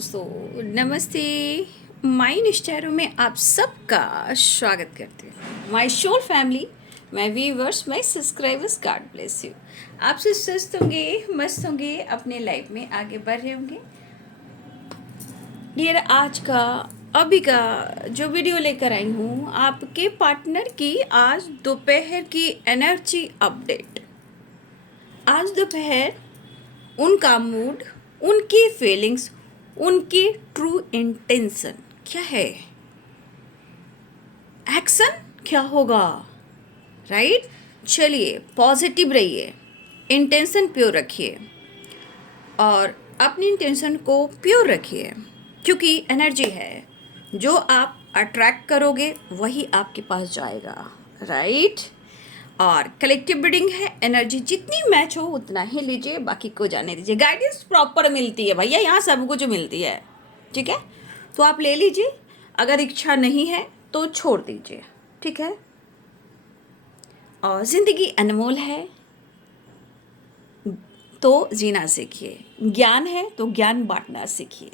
दोस्तों, नमस्ते। माई निश्चरों में आप सबका स्वागत करते हैं। My whole family, my viewers, my subscribers, god bless you. आपसे स्वस्थ होंगे, मस्त होंगे, अपने लाइफ में आगे बढ़ रहे होंगे। डियर, आज का अभी का जो वीडियो लेकर आई हूँ आपके पार्टनर की आज दोपहर की एनर्जी अपडेट। आज दोपहर उनका मूड, उनकी फीलिंग्स, उनकी ट्रू इंटेंशन क्या है, एक्शन क्या होगा, राइट? चलिए, पॉजिटिव रहिए, इंटेंशन प्योर रखिए और अपनी इंटेंशन को प्योर रखिए, क्योंकि एनर्जी है जो आप अट्रैक्ट करोगे वही आपके पास जाएगा, राइट? और कलेक्टिव ब्रीडिंग है, एनर्जी जितनी मैच हो उतना ही लीजिए, बाकी को जाने दीजिए। गाइडेंस प्रॉपर मिलती है भैया, यहाँ सब कुछ मिलती है, ठीक है? तो आप ले लीजिए, अगर इच्छा नहीं है तो छोड़ दीजिए, ठीक है? और ज़िंदगी अनमोल है तो जीना सीखिए, ज्ञान है तो ज्ञान बांटना सीखिए।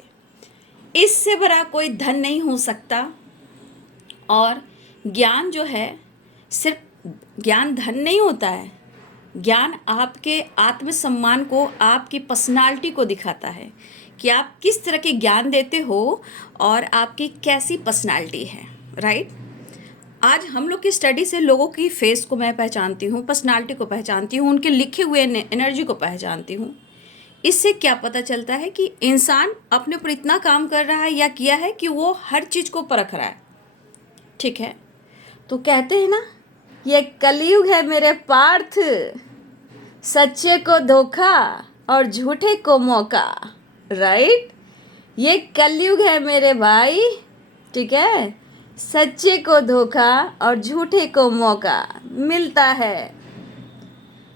इससे बड़ा कोई धन नहीं हो सकता। और ज्ञान जो है, सिर्फ ज्ञान धन नहीं होता है, ज्ञान आपके आत्मसम्मान को, आपकी पर्सनालिटी को दिखाता है कि आप किस तरह के ज्ञान देते हो और आपकी कैसी पर्सनालिटी है, राइट? आज हम लोग की स्टडी से लोगों की फेस को मैं पहचानती हूँ, पर्सनालिटी को पहचानती हूँ, उनके लिखे हुए एनर्जी को पहचानती हूँ। इससे क्या पता चलता है कि इंसान अपने ऊपर इतना काम कर रहा है या किया है कि वो हर चीज़ को परख रहा है, ठीक है? तो कहते हैं ना, ये कलयुग है मेरे पार्थ, सच्चे को धोखा और झूठे को मौका, राइट? ये कलयुग है मेरे भाई, ठीक है? सच्चे को धोखा और झूठे को मौका मिलता है।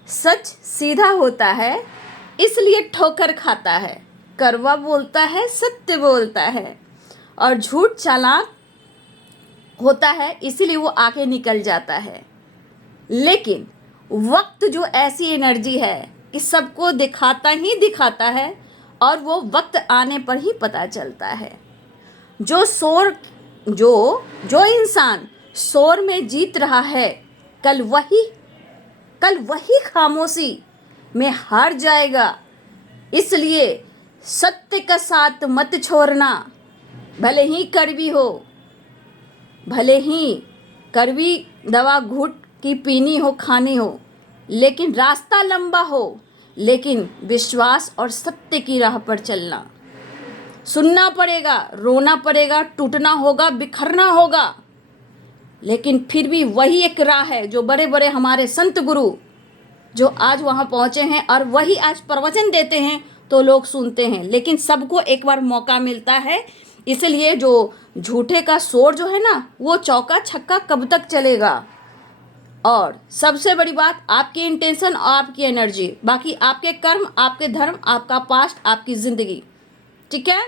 सच सीधा होता है इसलिए ठोकर खाता है, कड़वा बोलता है सत्य बोलता है, और झूठ चालाक होता है इसीलिए वो आगे निकल जाता है। लेकिन वक्त जो ऐसी एनर्जी है कि सबको दिखाता ही दिखाता है और वो वक्त आने पर ही पता चलता है। जो शोर जो जो इंसान शोर में जीत रहा है, कल वही खामोशी में हार जाएगा। इसलिए सत्य का साथ मत छोड़ना, भले ही कड़वी दवा घुट की पीनी हो, खानी हो, लेकिन रास्ता लंबा हो, लेकिन विश्वास और सत्य की राह पर चलना। सुनना पड़ेगा, रोना पड़ेगा, टूटना होगा, बिखरना होगा, लेकिन फिर भी वही एक राह है जो बड़े बड़े हमारे संत गुरु जो आज वहाँ पहुँचे हैं और वही आज प्रवचन देते हैं तो लोग सुनते हैं। लेकिन सबको एक बार मौका मिलता है, इसलिए जो झूठे का शोर जो है ना, वो चौका छक्का कब तक चलेगा। और सबसे बड़ी बात, आपकी इंटेंशन और आपकी एनर्जी, बाकी आपके कर्म, आपके धर्म, आपका पास्ट, आपकी ज़िंदगी, ठीक है?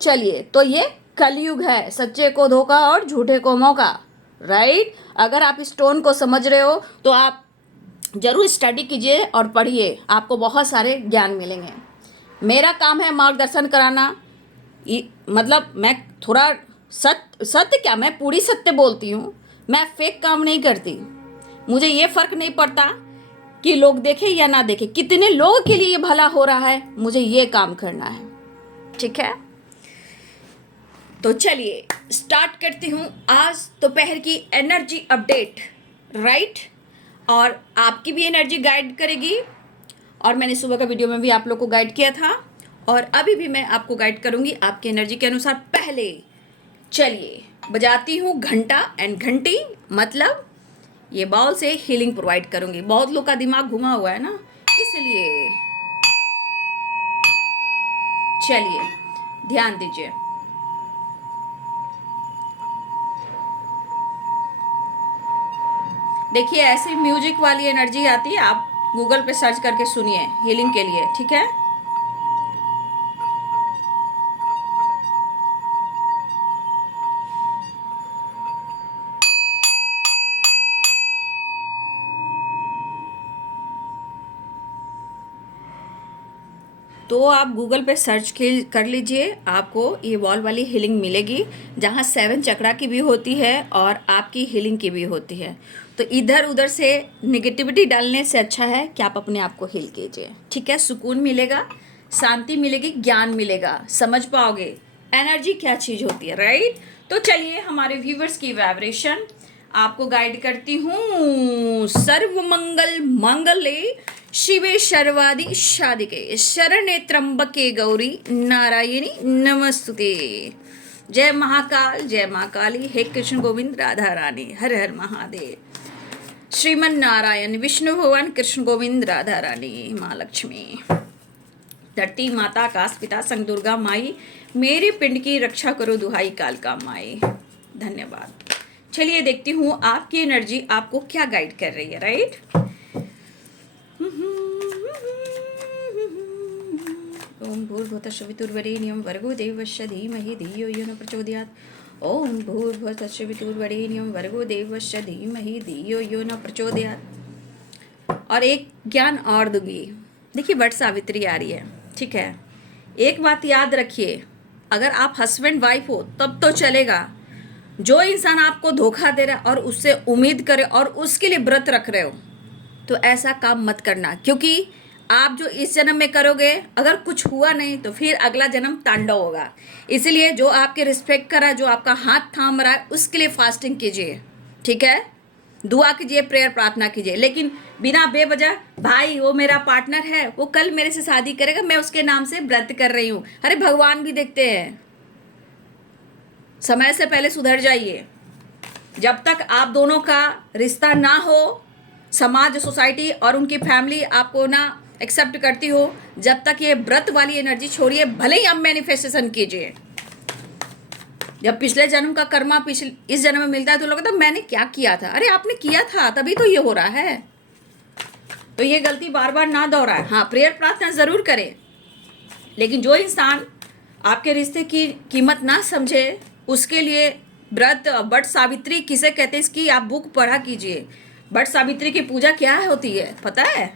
चलिए, तो ये कलयुग है, सच्चे को धोखा और झूठे को मौका, राइट? अगर आप इस टोन को समझ रहे हो तो आप ज़रूर स्टडी कीजिए और पढ़िए, आपको बहुत सारे ज्ञान मिलेंगे। मेरा काम है मार्गदर्शन कराना, मतलब मैं थोड़ा सत्य क्या, मैं पूरी सत्य बोलती हूँ, मैं फेक काम नहीं करती। मुझे ये फ़र्क नहीं पड़ता कि लोग देखें या ना देखें, कितने लोगों के लिए ये भला हो रहा है, मुझे ये काम करना है, ठीक है? तो चलिए स्टार्ट करती हूँ आज दोपहर की एनर्जी अपडेट, राइट? और आपकी भी एनर्जी गाइड करेगी, और मैंने सुबह का वीडियो में भी आप लोग को गाइड किया था और अभी भी मैं आपको गाइड करूँगी आपकी एनर्जी के अनुसार। पहले चलिए बजाती हूँ घंटा एंड घंटी, मतलब ये बॉल से हीलिंग प्रोवाइड करूँगी। बहुत लोग का दिमाग घुमा हुआ है ना, इसलिए चलिए ध्यान दीजिए। देखिए, ऐसी म्यूजिक वाली एनर्जी आती है, आप गूगल पे सर्च करके सुनिए हीलिंग के लिए, ठीक है? तो आप गूगल पे सर्च कर लीजिए, आपको ये वॉल वाली हीलिंग मिलेगी, जहाँ 7 चक्रा की भी होती है और आपकी हीलिंग की भी होती है। तो इधर उधर से निगेटिविटी डालने से अच्छा है कि आप अपने आप को हील कीजिए, ठीक है। सुकून मिलेगा, शांति मिलेगी, ज्ञान मिलेगा, समझ पाओगे एनर्जी क्या चीज़ होती है, राइट। तो चलिए हमारे व्यूवर्स की वाइब्रेशन आपको गाइड करती हूँ। सर्व मंगल मंगले शिवे सर्वादि साधिके शरण्ये त्र्यंबके गौरी नारायणी नमस्तुते। जय महाकाल, जय माँ काली, हे कृष्ण गोविंद राधा रानी, हर हर महादेव। श्रीमन नारायण विष्णु भगवान, कृष्ण गोविंद राधा रानी, माँ लक्ष्मी, धरती माता, आकाश पिता, संग दुर्गा माई, मेरे पिंड की रक्षा करो दुहाई कालका माई। धन्यवाद। चलिए देखती हूँ आपकी एनर्जी आपको क्या गाइड कर रही है, राइट। ओम भूर्भुवः सवितुर्वरेण्यं भर्गो देवस्य धीमहि धियो यो न प्रचोदयात्। ओम भूर्भुवः सवितुर्वरेण्यं भर्गो देवस्य धीमहि धियो यो न प्रचोदयात्। और एक ज्ञान और दूंगी। देखिए वट सावित्री आ रही है, ठीक है। एक बात याद रखिए, अगर आप हस्बैंड वाइफ हो तब तो चलेगा। जो इंसान आपको धोखा दे रहा है और उससे उम्मीद करे और उसके लिए व्रत रख रहे हो, तो ऐसा काम मत करना, क्योंकि आप जो इस जन्म में करोगे, अगर कुछ हुआ नहीं तो फिर अगला जन्म तांडव होगा। इसलिए जो आपके रिस्पेक्ट कर रहा है, जो आपका हाथ थाम रहा है, उसके लिए फास्टिंग कीजिए, ठीक है। दुआ कीजिए, प्रेयर प्रार्थना कीजिए, लेकिन बिना बेवजह भाई वो मेरा पार्टनर है, वो कल मेरे से शादी करेगा, मैं उसके नाम से व्रत कर रही हूँ। अरे भगवान भी देखते हैं, समय से पहले सुधर जाइए। जब तक आप दोनों का रिश्ता ना हो, समाज, सोसाइटी और उनकी फैमिली आपको ना एक्सेप्ट करती हो, जब तक ये व्रत वाली एनर्जी छोड़िए। भले ही आप मैनिफेस्टेशन कीजिए। जब पिछले जन्म का कर्मा इस जन्म में मिलता है तो लोग कहते हैं मैंने क्या किया था। अरे आपने किया था तभी तो ये हो रहा है। तो ये गलती बार बार ना दोहराए। हाँ, प्रेयर प्रार्थना जरूर करें, लेकिन जो इंसान आपके रिश्ते की कीमत ना समझे, उसके लिए व्रत, वट सावित्री किसे कहते हैं इसकी आप बुक पढ़ा कीजिए। वट सावित्री की पूजा क्या होती है पता है।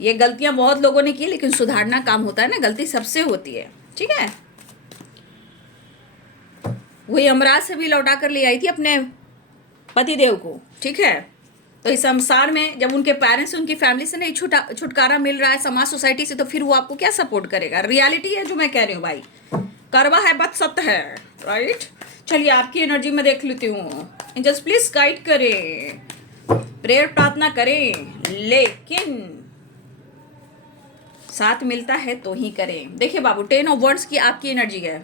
ये गलतियां बहुत लोगों ने की, लेकिन सुधारना काम होता है ना, गलती सबसे होती है, ठीक है। वही यमराज से भी लौटा कर ले आई थी अपने पतिदेव को, ठीक है। तो इस संसार में जब उनके पेरेंट्स, उनकी फैमिली से नहीं छुटकारा मिल रहा है, समाज सोसाइटी से, तो फिर वो आपको क्या सपोर्ट करेगा। रियलिटी है जो मैं कह रही हूँ भाई, करवा है बात सत्य है, राइट। चलिए आपकी एनर्जी में देख लेती हूँ। एंजल्स प्लीज गाइड करें, प्रेयर प्रार्थना करें, लेकिन साथ मिलता है तो ही करें। देखिए बाबू, 10 ऑफ वंड्स की आपकी एनर्जी है,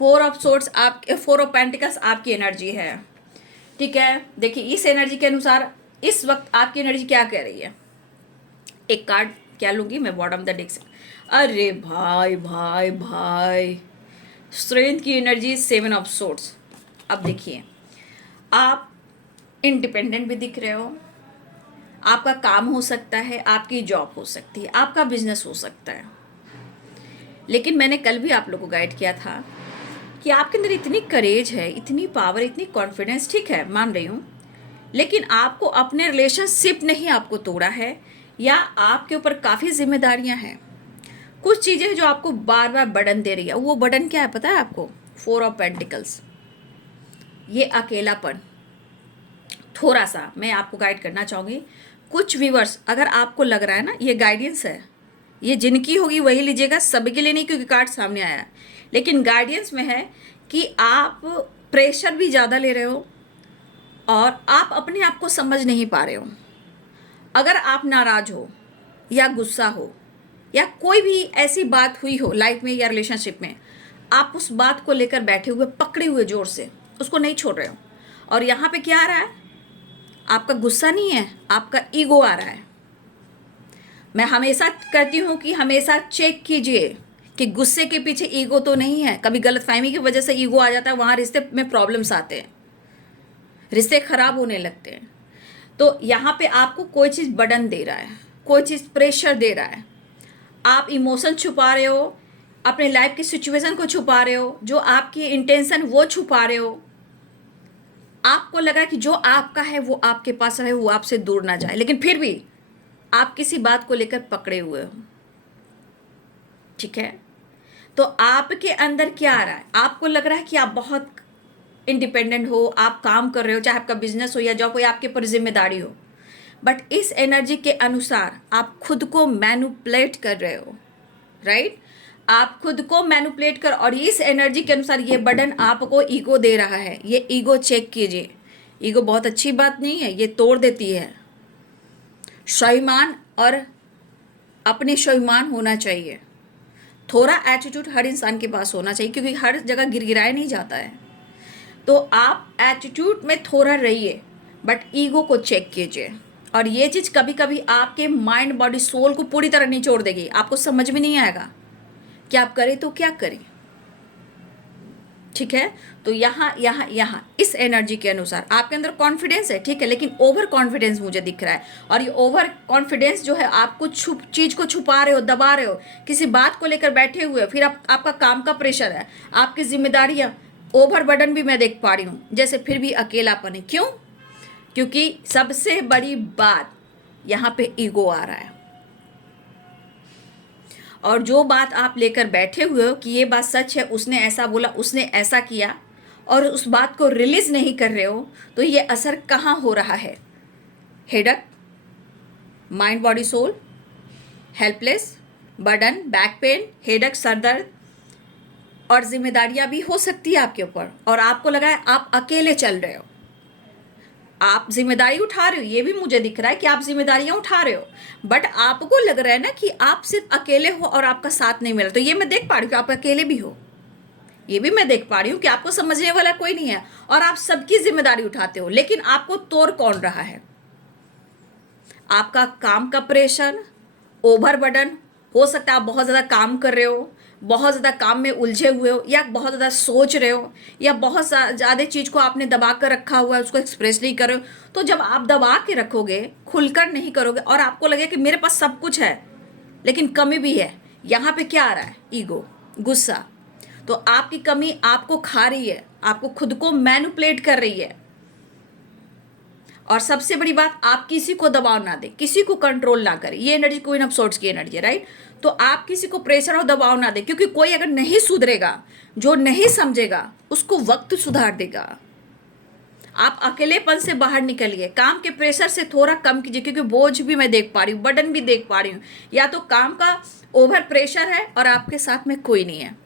4 ऑफ सोर्ड्स आपके, 4 ऑफ पेंटिकल्स आपकी एनर्जी है, ठीक है। देखिए इस एनर्जी के अनुसार इस वक्त आपकी एनर्जी क्या कह रही है। एक कार्ड क्या लूंगी मैं बॉटम द डेक से। अरे भाई भाई भाई, स्ट्रेंथ की एनर्जी, 7 ऑफ सोर्ड्स। अब देखिए आप इंडिपेंडेंट भी दिख रहे हो, आपका काम हो सकता है, आपकी जॉब हो सकती है, आपका बिजनेस हो सकता है, लेकिन मैंने कल भी आप लोगों को गाइड किया था कि आपके अंदर इतनी करेज है, इतनी पावर, इतनी कॉन्फिडेंस, ठीक है मान रही हूँ, लेकिन आपको अपने रिलेशनशिप ने ही आपको तोड़ा है, या आपके ऊपर काफ़ी जिम्मेदारियां हैं। कुछ चीज़ें हैं जो आपको बार बार बर्डन दे रही है। वो बर्डन क्या है पता है आपको? 4 ऑफ पेंटिकल्स। ये अकेलापन। थोड़ा सा मैं आपको गाइड करना चाहूँगी। कुछ व्यूअर्स, अगर आपको लग रहा है ना ये गाइडेंस है, ये जिनकी होगी वही लीजिएगा, सबके लिए नहीं, क्योंकि कार्ड सामने आया है, लेकिन गाइडेंस में है कि आप प्रेशर भी ज़्यादा ले रहे हो और आप अपने आप को समझ नहीं पा रहे हो। अगर आप नाराज हो या गुस्सा हो या कोई भी ऐसी बात हुई हो लाइफ में या रिलेशनशिप में, आप उस बात को लेकर बैठे हुए, पकड़े हुए जोर से उसको नहीं छोड़ रहे हो, और यहाँ पे क्या आ रहा है, आपका गुस्सा नहीं है, आपका ईगो आ रहा है। मैं हमेशा कहती हूँ कि हमेशा चेक कीजिए कि गुस्से के पीछे ईगो तो नहीं है। कभी गलतफहमी की वजह से ईगो आ जाता है, वहाँ रिश्ते में प्रॉब्लम्स आते हैं, रिश्ते खराब होने लगते हैं। तो यहाँ पे आपको कोई चीज़ बर्डन दे रहा है, कोई चीज़ प्रेशर दे रहा है, आप इमोशन छुपा रहे हो, अपने लाइफ की सिचुएशन को छुपा रहे हो, जो आपकी इंटेंशन वो छुपा रहे हो। आपको लग रहा है कि जो आपका है वो आपके पास रहे, वो आपसे दूर ना जाए, लेकिन फिर भी आप किसी बात को लेकर पकड़े हुए हो। ठीक है। तो आपके अंदर क्या आ रहा है? आपको लग रहा है कि आप बहुत इंडिपेंडेंट हो, आप काम कर रहे हो, चाहे आपका बिजनेस हो या जॉब हो या आपके ऊपर जिम्मेदारी हो, बट इस एनर्जी के अनुसार आप खुद को मैनिपुलेट कर रहे हो, राइट? आप खुद को मैनिपुलेट कर, और इस एनर्जी के अनुसार ये बर्डन आपको ईगो दे रहा है। ये ईगो चेक कीजिए। ईगो बहुत अच्छी बात नहीं है, ये तोड़ देती है। स्वाभिमान और अपने स्वाभिमान होना चाहिए। थोड़ा एटीट्यूड हर इंसान के पास होना चाहिए, क्योंकि हर जगह गिरगिराया नहीं जाता है। तो आप एटीट्यूड में थोड़ा रहिए, बट ईगो को चेक कीजिए। और ये चीज़ कभी कभी आपके माइंड बॉडी सोल को पूरी तरह निचोड़ देगी। आपको समझ में नहीं आएगा कि आप करें तो क्या करें, ठीक है? तो यहाँ इस एनर्जी के अनुसार आपके अंदर कॉन्फिडेंस है, ठीक है, लेकिन ओवर कॉन्फिडेंस मुझे दिख रहा है। और ये ओवर कॉन्फिडेंस जो है, आप कुछ चीज़ को छुपा रहे हो, दबा रहे हो, किसी बात को लेकर बैठे हुए हो, फिर आपका काम का प्रेशर है, आपकी जिम्मेदारियाँ, ओवर बर्डन भी मैं देख पा रही हूँ, जैसे फिर भी अकेलापन है। क्यों? क्योंकि सबसे बड़ी बात यहाँ पे ईगो आ रहा है। और जो बात आप लेकर बैठे हुए हो कि ये बात सच है, उसने ऐसा बोला, उसने ऐसा किया, और उस बात को रिलीज नहीं कर रहे हो, तो ये असर कहाँ हो रहा है? Headache, mind body soul, helpless, burden, back pain, headache, सरदर्द, और जिम्मेदारियां भी हो सकती है आपके ऊपर, और आपको लगा है आप अकेले चल रहे हो। आप जिम्मेदारी उठा रहे हो, ये भी मुझे दिख रहा है कि आप जिम्मेदारियां उठा रहे हो, बट आपको लग रहा है ना कि आप सिर्फ अकेले हो और आपका साथ नहीं मिला। तो ये मैं देख पा रही हूँ कि आप अकेले भी हो, ये भी मैं देख पा रही हूँ कि आपको समझने वाला कोई नहीं है, और आप सबकी जिम्मेदारी उठाते हो। लेकिन आपको तोड़ कौन रहा है? आपका काम का प्रेशर, ओवर बर्डन। हो सकता है आप बहुत ज़्यादा काम कर रहे हो, बहुत ज़्यादा काम में उलझे हुए हो, या बहुत ज़्यादा सोच रहे हो, या बहुत ज़्यादा चीज़ को आपने दबा कर रखा हुआ है, उसको एक्सप्रेस नहीं कर रहे हो। तो जब आप दबा के रखोगे, खुलकर नहीं करोगे, और आपको लगे कि मेरे पास सब कुछ है लेकिन कमी भी है, यहाँ पे क्या आ रहा है? ईगो, गुस्सा। तो आपकी कमी आपको खा रही है, आपको खुद को मैनिपुलेट कर रही है। और सबसे बड़ी बात, आप किसी को दबाव ना दें, किसी को कंट्रोल ना करें। ये एनर्जी क्वीन ऑफ सोर्ड्स की एनर्जी है, राइट? तो आप किसी को प्रेशर और दबाव ना दें, क्योंकि कोई अगर नहीं सुधरेगा, जो नहीं समझेगा, उसको वक्त सुधार देगा। आप अकेलेपन से बाहर निकलिए, काम के प्रेशर से थोड़ा कम कीजिए, क्योंकि बोझ भी मैं देख पा रही हूँ, बर्डन भी देख पा रही हूँ। या तो काम का ओवर प्रेशर है और आपके साथ में कोई नहीं है,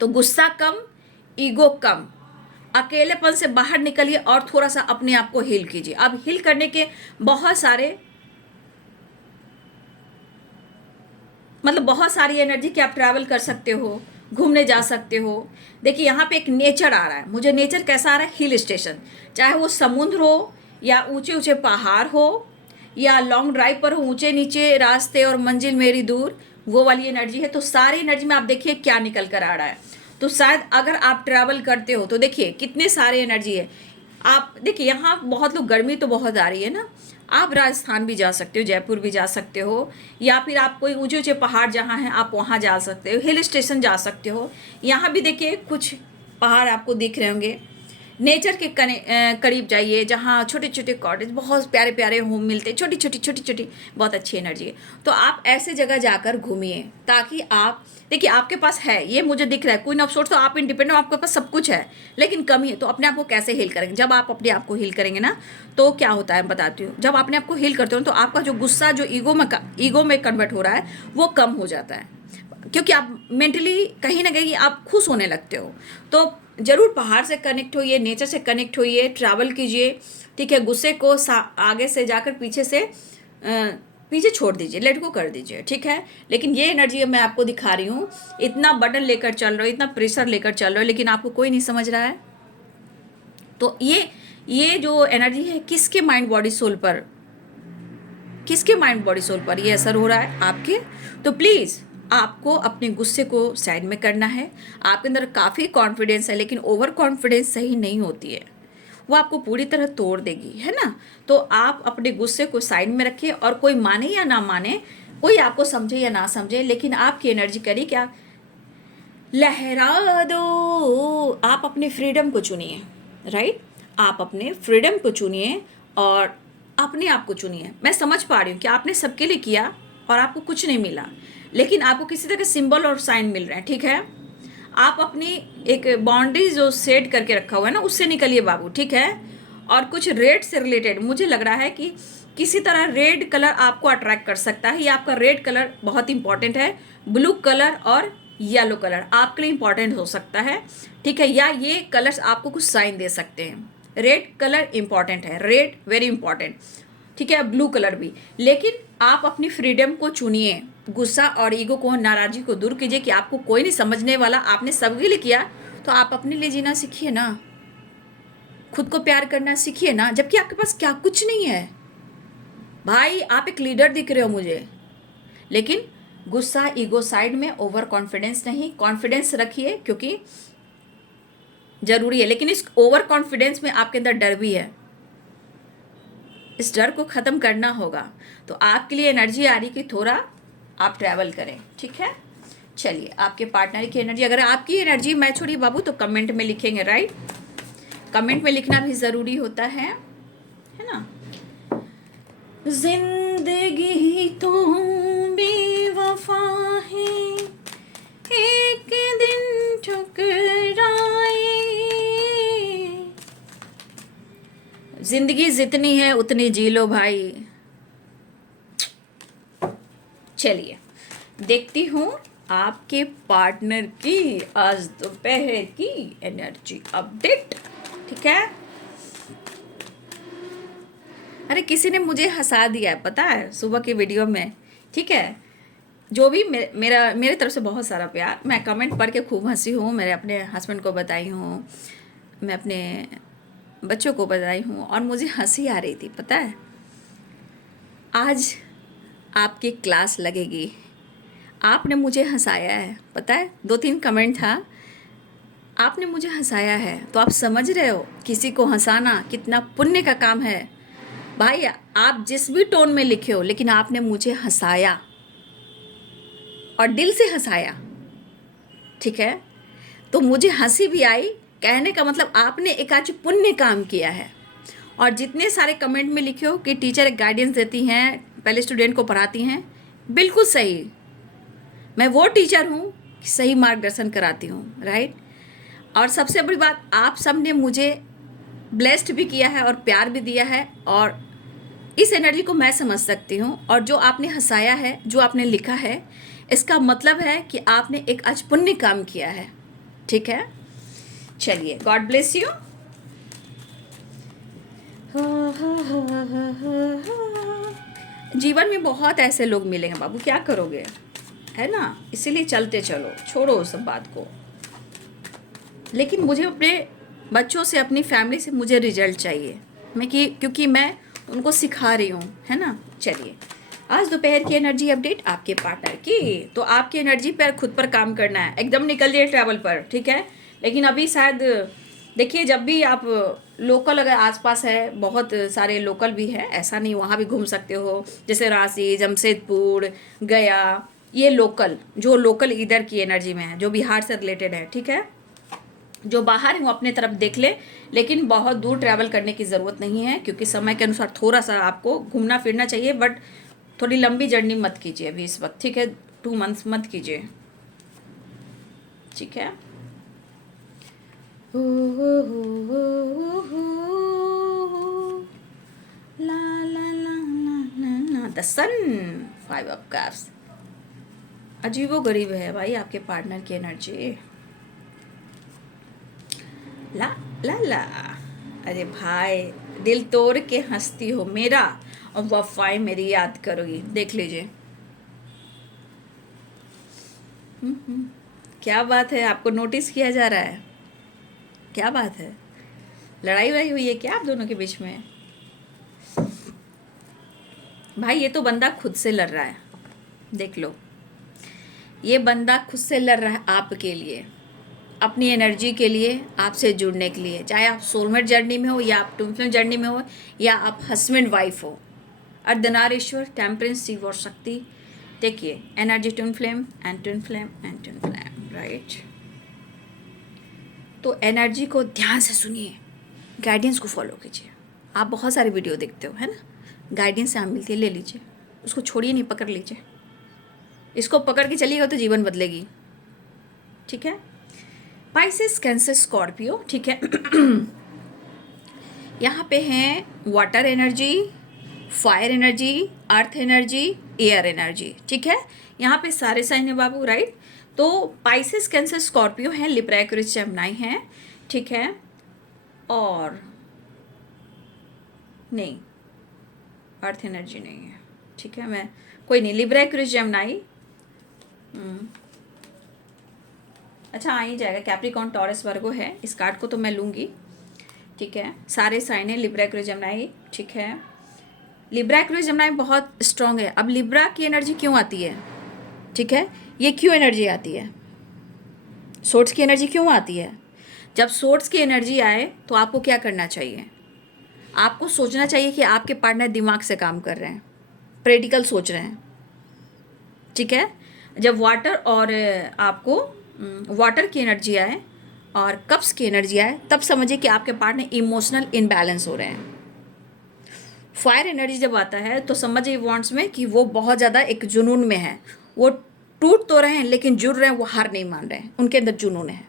तो गुस्सा कम, ईगो कम, अकेलेपन से बाहर निकलिए और थोड़ा सा अपने आप को हील कीजिए। अब हील करने के बहुत सारे बहुत सारी एनर्जी कि आप ट्रैवल कर सकते हो, घूमने जा सकते हो। देखिए यहाँ पे एक नेचर आ रहा है, मुझे नेचर कैसा आ रहा है? हिल स्टेशन, चाहे वो समुद्र हो या ऊंचे ऊंचे पहाड़ हो या लॉन्ग ड्राइव पर हो, ऊंचे नीचे रास्ते और मंजिल मेरी दूर, वो वाली एनर्जी है। तो सारी एनर्जी में आप देखिए क्या निकल कर आ रहा है। तो शायद अगर आप ट्रैवल करते हो तो देखिए कितने सारे एनर्जी है। आप देखिए यहाँ बहुत लोग, गर्मी तो बहुत आ रही है ना, आप राजस्थान भी जा सकते हो, जयपुर भी जा सकते हो, या फिर आप कोई ऊंचे ऊंचे पहाड़ जहाँ हैं आप वहाँ जा सकते हो, हिल स्टेशन जा सकते हो। यहाँ भी देखिए कुछ पहाड़ आपको दिख रहे होंगे। नेचर के करीब जाइए, जहाँ छोटे छोटे कॉटेज, बहुत प्यारे प्यारे होम मिलते हैं, छोटी छोटी, बहुत अच्छी एनर्जी है। तो आप ऐसे जगह जाकर घूमिए, ताकि आप देखिए आपके पास है, ये मुझे दिख रहा है क्वीन ऑफ सोर्ड्स। तो आप इंडिपेंडेंट हो, आपके पास सब कुछ है, लेकिन कमी है। तो अपने आप को कैसे हील करेंगे? जब आप अपने आप को हील करेंगे ना, तो क्या होता है बताती हूँ। जब अपने आप को हील करते हो तो आपका जो गुस्सा, जो ईगो में कन्वर्ट हो रहा है, वो कम हो जाता है, क्योंकि आप मेंटली कहीं ना कहीं आप खुश होने लगते हो। तो जरूर पहाड़ से कनेक्ट होइए, नेचर से कनेक्ट होइए, ट्रैवल कीजिए, ठीक है। गुस्से को आगे से जाकर पीछे छोड़ दीजिए, लेट गो कर दीजिए, ठीक है। लेकिन ये एनर्जी मैं आपको दिखा रही हूँ, इतना बर्डन लेकर चल रहे हो, इतना प्रेशर लेकर चल रहे हो, लेकिन आपको कोई नहीं समझ रहा है। तो ये जो एनर्जी है, किसके माइंड बॉडी सोल पर ये असर हो रहा है? आपके। तो प्लीज़ आपको अपने गुस्से को साइड में करना है। आपके अंदर काफ़ी कॉन्फिडेंस है, लेकिन ओवर कॉन्फिडेंस सही नहीं होती है, वो आपको पूरी तरह तोड़ देगी, है ना। तो आप अपने गुस्से को साइड में रखिए, और कोई माने या ना माने, कोई आपको समझे या ना समझे, लेकिन आपकी एनर्जी करी क्या? लहरा दो। आप अपने फ्रीडम को चुनिए, राइट? आप अपने फ्रीडम को चुनिए और अपने आप को चुनिए। मैं समझ पा रही हूँ कि आपने सबके लिए किया और आपको कुछ नहीं मिला, लेकिन आपको किसी तरह के सिंबल और साइन मिल रहे हैं, ठीक है। आप अपनी एक बाउंड्री जो सेट करके रखा हुआ है ना, उससे निकलिए बाबू, ठीक है। और कुछ रेड से रिलेटेड मुझे लग रहा है कि किसी तरह रेड कलर आपको अट्रैक्ट कर सकता है। ये आपका रेड कलर बहुत इंपॉर्टेंट है। ब्लू कलर और येलो कलर आपके लिए इंपॉर्टेंट हो सकता है, ठीक है। या ये कलर्स आपको कुछ साइन दे सकते हैं। रेड कलर इंपॉर्टेंट है, रेड वेरी इंपॉर्टेंट, ठीक है। ब्लू कलर भी। लेकिन आप अपनी फ्रीडम को चुनिए, गुस्सा और ईगो को, नाराजगी को दूर कीजिए कि आपको कोई नहीं समझने वाला। आपने सबके लिए किया तो आप अपने लिए जीना सीखिए ना, खुद को प्यार करना सीखिए ना, जबकि आपके पास क्या कुछ नहीं है भाई। आप एक लीडर दिख रहे हो मुझे, लेकिन गुस्सा ईगो साइड में, ओवर कॉन्फिडेंस नहीं। कॉन्फिडेंस रखिए क्योंकि जरूरी है, लेकिन इस ओवर कॉन्फिडेंस में आपके अंदर डर भी है। इस डर को ख़त्म करना होगा। तो आपके लिए एनर्जी आ रही कि थोड़ा आप ट्रैवल करें, ठीक है। चलिए, आपके पार्टनर की एनर्जी, अगर आपकी एनर्जी मैच हो रही बाबू तो कमेंट में लिखेंगे, राइट। कमेंट में लिखना भी ज़रूरी होता है ना। जिंदगी तो बेवफा है, एक दिन ठुकराए। जिंदगी जितनी है उतनी जी लो भाई। चलिए, देखती हूँ आपके पार्टनर की आज दोपहर की एनर्जी अपडेट, ठीक है। अरे किसी ने मुझे हंसा दिया है पता है सुबह की वीडियो में, ठीक है। जो भी मेरे तरफ से बहुत सारा प्यार। मैं कमेंट पढ़ के खूब हंसी हूँ। मेरे अपने हस्बैंड को बताई हूँ, मैं अपने बच्चों को बताई हूँ, और मुझे हंसी आ रही थी पता है। आज आपकी क्लास लगेगी। आपने मुझे हंसाया है पता है, 2-3 कमेंट था, आपने मुझे हंसाया है। तो आप समझ रहे हो किसी को हंसाना कितना पुण्य का काम है भाई। आप जिस भी टोन में लिखे हो, लेकिन आपने मुझे हंसाया और दिल से हंसाया, ठीक है। तो मुझे हंसी भी आई। कहने का मतलब आपने एक आज पुण्य काम किया है। और जितने सारे कमेंट में लिखे हो कि टीचर एक गाइडेंस देती हैं, पहले स्टूडेंट को पढ़ाती हैं, बिल्कुल सही। मैं वो टीचर हूँ कि सही मार्गदर्शन कराती हूँ, राइट। और सबसे बड़ी बात, आप सब ने मुझे ब्लेस्ड भी किया है और प्यार भी दिया है, और इस एनर्जी को मैं समझ सकती हूँ। और जो आपने हंसाया है, जो आपने लिखा है, इसका मतलब है कि आपने एक आज पुण्य काम किया है, ठीक है। चलिए, गॉड ब्लेस यू। जीवन में बहुत ऐसे लोग मिलेंगे बाबू, क्या करोगे, है ना। इसीलिए चलते चलो, छोड़ो उस सब बात को। लेकिन मुझे अपने बच्चों से, अपनी फैमिली से मुझे रिजल्ट चाहिए, क्योंकि मैं उनको सिखा रही हूँ, है ना। चलिए, आज दोपहर की एनर्जी अपडेट आपके पार्टनर की। तो आपकी एनर्जी पर खुद पर काम करना है, एकदम निकल जाइए ट्रैवल पर, ठीक है। लेकिन अभी शायद देखिए, जब भी आप लोकल अगर आसपास है, बहुत सारे लोकल भी है, ऐसा नहीं, वहाँ भी घूम सकते हो, जैसे रांची, जमशेदपुर, गया, ये लोकल, जो लोकल इधर की एनर्जी में है, जो बिहार से रिलेटेड है, ठीक है। जो बाहर है वो अपने तरफ देख ले, लेकिन बहुत दूर ट्रैवल करने की ज़रूरत नहीं है, क्योंकि समय के अनुसार थोड़ा सा आपको घूमना फिरना चाहिए, बट थोड़ी लंबी जर्नी मत कीजिए अभी इस वक्त, ठीक है। 2 मंथ्स मत कीजिए, ठीक है। ला ला ला ला द सन, 5 ऑफ कप्स। अजीबो गरीब है भाई आपके पार्टनर की एनर्जी। ला ला ला, अरे भाई, दिल तोड़ के हंसती हो मेरा, और वफाएं मेरी याद करोगी, देख लीजिए। क्या बात है, आपको नोटिस किया जा रहा है, क्या बात है। लड़ाई वड़ाई हुई है क्या आप दोनों के बीच में। भाई ये तो बंदा खुद से लड़ रहा है, देख लो। ये बंदा खुद से लड़ रहा है आपके लिए, अपनी एनर्जी के लिए, आपसे जुड़ने के लिए। चाहे आप सोलमेट जर्नी में हो, या आप ट्विन फ्लेम जर्नी में हो, या आप हस्बैंड वाइफ हो। अर्धनारीश्वर, टेम्परेंस, शिव और शक्ति। देखिए, energy twin flame and twin flame and twin flame, right. तो एनर्जी को ध्यान से सुनिए, गाइडेंस को फॉलो कीजिए। आप बहुत सारे वीडियो देखते हो, है ना। गाइडेंस यहाँ मिलती है, ले लीजिए, उसको छोड़िए नहीं, पकड़ लीजिए। इसको पकड़ के चलिएगा तो जीवन बदलेगी, ठीक है। पाइसेस, कैंसर, स्कॉर्पियो, ठीक है। यहाँ पे हैं water energy, fire energy, earth energy, air energy, ठीक है। यहाँ पे सारे साइन है बाबू, राइट। तो पाइसेस, कैंसर, स्कॉर्पियो हैं, लिब्रा, एक्वेरियस, जेमिनी हैं, ठीक है। और नहीं, अर्थ एनर्जी नहीं है, ठीक है। मैं कोई नहीं, लिब्रा, एक्वेरियस, जेमिनी, अच्छा आ ही जाएगा। कैप्रिकॉर्न, टॉरस, वर्गो है, इस कार्ड को तो मैं लूँगी, ठीक है। सारे साइन है, लिब्रा, एक्वेरियस, जेमिनी, ठीक है। लिब्रा, एक्वेरियस, जेमिनी बहुत स्ट्रांग है। अब लिब्रा की एनर्जी क्यों आती है, ठीक है, ये क्यों एनर्जी आती है, सोर्स की एनर्जी क्यों आती है। जब सोर्स की एनर्जी आए तो आपको क्या करना चाहिए, आपको सोचना चाहिए कि आपके पार्टनर दिमाग से काम कर रहे हैं, प्रैक्टिकल सोच रहे हैं, ठीक है। जब वाटर और आपको वाटर की एनर्जी आए और कप्स की एनर्जी आए, तब समझिए कि आपके पार्टनर इमोशनल इनबैलेंस हो रहे हैं। फायर एनर्जी जब आता है तो समझिए वॉन्ट्स में कि वो बहुत ज़्यादा एक जुनून में है, वो टूट तो रहे हैं लेकिन जुड़ रहे हैं, वो हार नहीं मान रहे हैं, उनके अंदर जुनून है।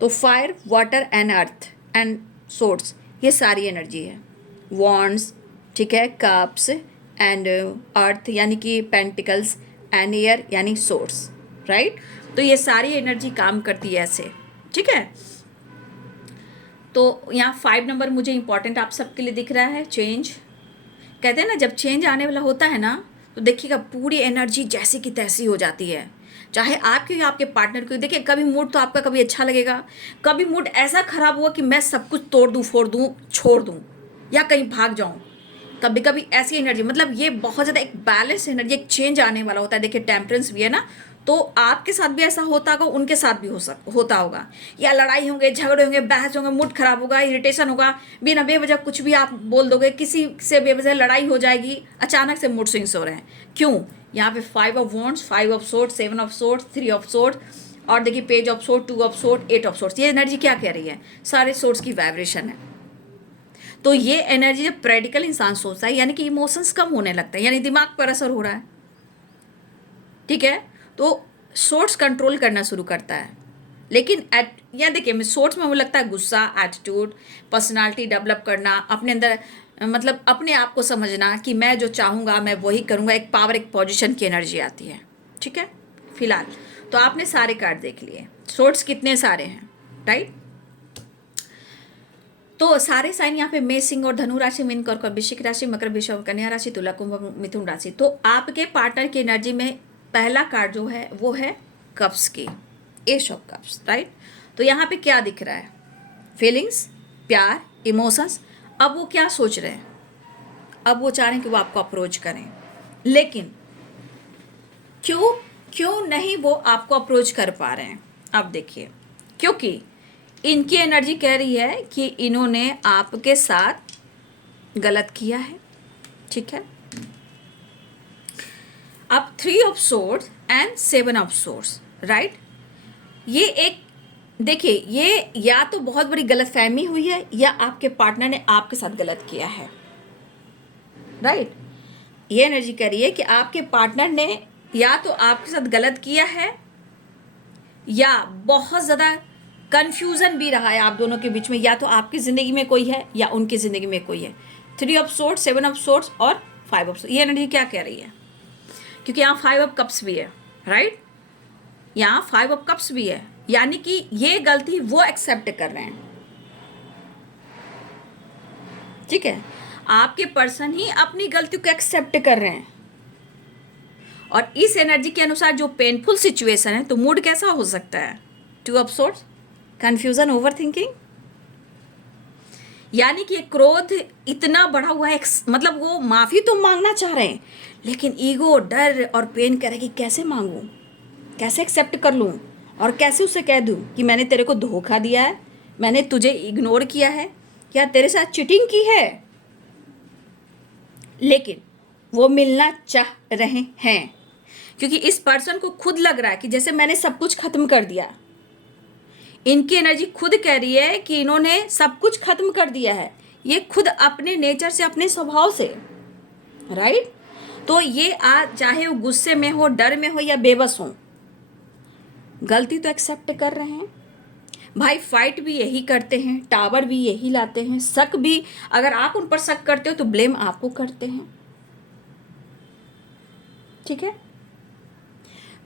तो fire, water and earth and source, ये सारी एनर्जी है। वॉन्ड्स, ठीक है, कप्स एंड अर्थ यानी कि पेंटिकल्स एंड एयर यानी सोर्स, राइट। तो ये सारी एनर्जी काम करती है ऐसे, ठीक है। तो यहाँ 5 नंबर मुझे इंपॉर्टेंट आप सबके लिए दिख रहा है, चेंज। कहते हैं ना, जब चेंज आने वाला होता है ना, तो देखिएगा पूरी एनर्जी जैसी की तैसी हो जाती है, चाहे आपके या आपके पार्टनर को। देखिए कभी मूड तो आपका कभी अच्छा लगेगा, कभी मूड ऐसा खराब हुआ कि मैं सब कुछ तोड़ दूँ, फोड़ दूँ, छोड़ दूँ या कहीं भाग जाऊँ। कभी कभी ऐसी एनर्जी, मतलब ये बहुत ज़्यादा एक बैलेंस एनर्जी, एक चेंज आने वाला होता है। देखिए टेम्परेंस भी है ना, तो आपके साथ भी ऐसा होता होगा, उनके साथ भी होता होगा, या लड़ाई होंगे, झगड़े होंगे, बहस होंगे, मूड खराब होगा, इरिटेशन होगा, बिना बेवजह कुछ भी आप बोल दोगे, किसी से बेवजह लड़ाई हो जाएगी, अचानक से मूड स्विंग्स हो रहे हैं। क्यों? यहाँ पे 5 of wands, 5 of swords, 7 of swords, 3 of swords, और देखिए page of sword, 2 of sword, 8 of swords. ये एनर्जी क्या कह रही है, सारे सोर्ड्स की वाइब्रेशन है। तो ये एनर्जी जब प्रैक्टिकल इंसान सोचता है, यानी कि इमोशंस कम होने लगता है, यानी दिमाग पर असर हो रहा है, ठीक है। तो सोर्स कंट्रोल करना शुरू करता है। लेकिन यहाँ देखिए सोर्स में मुझे लगता है गुस्सा, एटीट्यूड, पर्सनालिटी डेवलप करना, अपने अंदर मतलब अपने आप को समझना कि मैं जो चाहूँगा मैं वही करूँगा, एक पावर, एक पोजीशन की एनर्जी आती है, ठीक है। फिलहाल तो आपने सारे कार्ड देख लिए, सोर्स कितने सारे हैं, राइट। तो सारे साइन यहाँ पे मेष, सिंह और धनु राशि, मीन, कर्क और वृश्चिक राशि, मकर, वृषभ, कन्या राशि, तुला, कुंभ, मिथुन राशि। तो आपके पार्टनर की एनर्जी में पहला कार्ड जो है वो है कप्स की, एस ऑफ कप्स, राइट। तो यहाँ पे क्या दिख रहा है, फीलिंग्स, प्यार, इमोशंस। अब वो क्या सोच रहे हैं, अब वो चाह रहे हैं कि वो आपको अप्रोच करें, लेकिन क्यों नहीं वो आपको अप्रोच कर पा रहे हैं। अब देखिए, क्योंकि इनकी एनर्जी कह रही है कि इन्होंने आपके साथ गलत किया है, ठीक है। अब 3 of swords and 7 of swords, right. ये एक देखिए, ये या तो बहुत बड़ी गलतफहमी हुई है या आपके पार्टनर ने आपके साथ गलत किया है, राइट। ये एनर्जी कह रही है कि आपके पार्टनर ने या तो आपके साथ गलत किया है या बहुत ज़्यादा कन्फ्यूज़न भी रहा है आप दोनों के बीच में, या तो आपकी ज़िंदगी में कोई है या उनकी ज़िंदगी में कोई है। 3 ऑफ सोर्ड्स, 7 ऑफ सोर्ड्स और 5 ऑफ सोर्ड्स, ये एनर्जी क्या कह रही है, क्योंकि यहाँ 5 ऑफ कप्स भी है, राइट। यहाँ 5 ऑफ कप्स भी है, यानी कि ये गलती वो एक्सेप्ट कर रहे हैं, ठीक है। आपके पर्सन ही अपनी गलती को एक्सेप्ट कर रहे हैं। और इस एनर्जी के अनुसार जो पेनफुल सिचुएशन है, तो मूड कैसा हो सकता है, 2 of swords, confusion, over thinking, यानी कि क्रोध इतना बढ़ा हुआ है, मतलब वो माफ़ी तो मांगना चाह रहे हैं, लेकिन ईगो, डर और पेन कह रहे कि कैसे मांगूं, कैसे एक्सेप्ट कर लूं, और कैसे उसे कह दूं कि मैंने तेरे को धोखा दिया है, मैंने तुझे इग्नोर किया है, या तेरे साथ चीटिंग की है। लेकिन वो मिलना चाह रहे हैं, क्योंकि इस पर्सन को खुद लग रहा है कि जैसे मैंने सब कुछ खत्म कर दिया। इनकी एनर्जी खुद कह रही है कि इन्होंने सब कुछ खत्म कर दिया है, ये खुद अपने नेचर से, अपने स्वभाव से, राइट। तो ये आज चाहे वो गुस्से में हो, डर में हो या बेबस हो, गलती तो एक्सेप्ट कर रहे हैं भाई। फाइट भी यही करते हैं, टावर भी यही लाते हैं, शक भी, अगर आप उन पर शक करते हो तो ब्लेम आपको करते हैं, ठीक है।